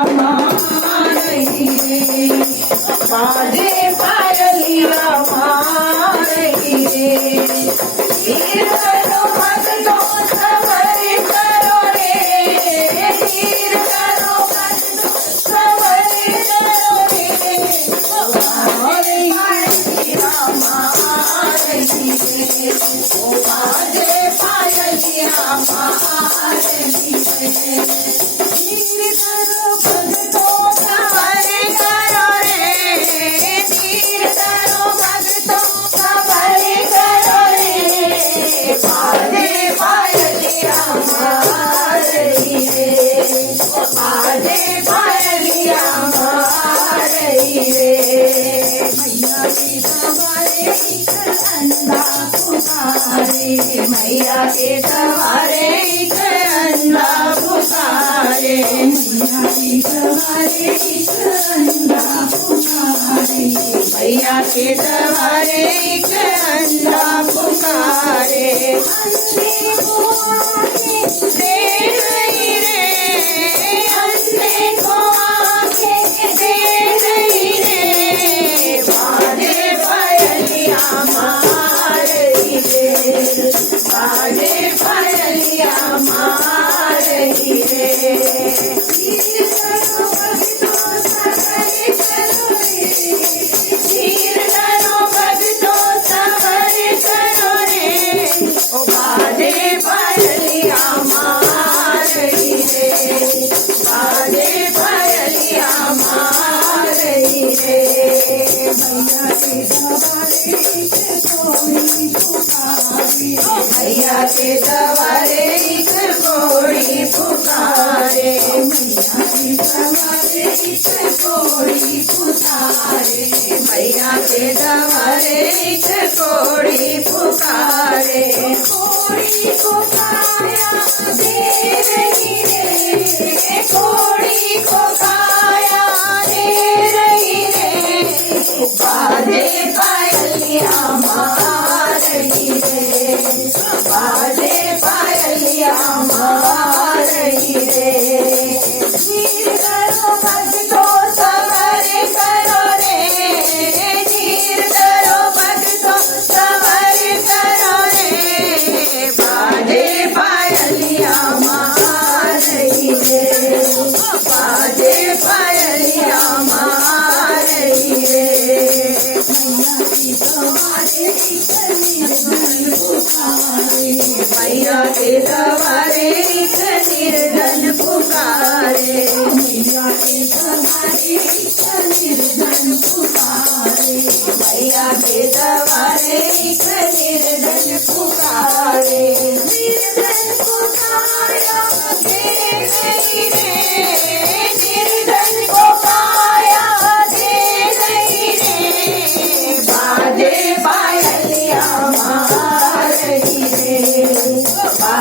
मारही रे, माझे पायलिया मारही रे। धीर करो भक्तों सबर करो रे, धीर करो भक्तों सबर करो रे। पायलिया मारही रे, ओ माझे पायलिया मारही रे। धीर करो भक्तों सबर करो रे, धीर करो भक्तों सबर करो रे। माझे पायलिया मारही रे, माझे पायलिया मारही रे। मैया के द्वारे एक अंधा पुकारे, मैया के द्वारे एक अंधा पुकारे, मैया के द्वारे एक अंधा पुकारे, मैया के द्वारे एक अंधा पुकारे। अंधे को आंखें दे रही रे, अंधे को आंखें दे रही रे। माझे पायलिया मारही रे, माझे पायलिया मारही रे। धीर करो भक्तों सबर करो रे, धीर करो भक्तों सबर करो रे। ओ माझे पायलिया मारही रे, माझे पायलिया मारही रे। मैया के द्वारे एक कोई पुकारे, मैया के द्वारे एक कोई पुकारे, मैया के द्वारे एक कोई पुकारे, मैया के द्वारे एक कोई पुकारे। कोड़ी को काया दे रही रे, कोड़ी को काया दे रही रे। बाजे पायलिया मारही रे, बाजे पायलिया मारही रे। धीर करो भक्तों सबर करो रे, धीर करो भक्तों सबर करो रे। बाजे पायलिया मारही रे, बाजे पायलिया मारही रे। मैया के द्वारे एक निर्धन पुकारे, मैया के द्वारे एक निर्धन पुकारे, मैया के द्वारे एक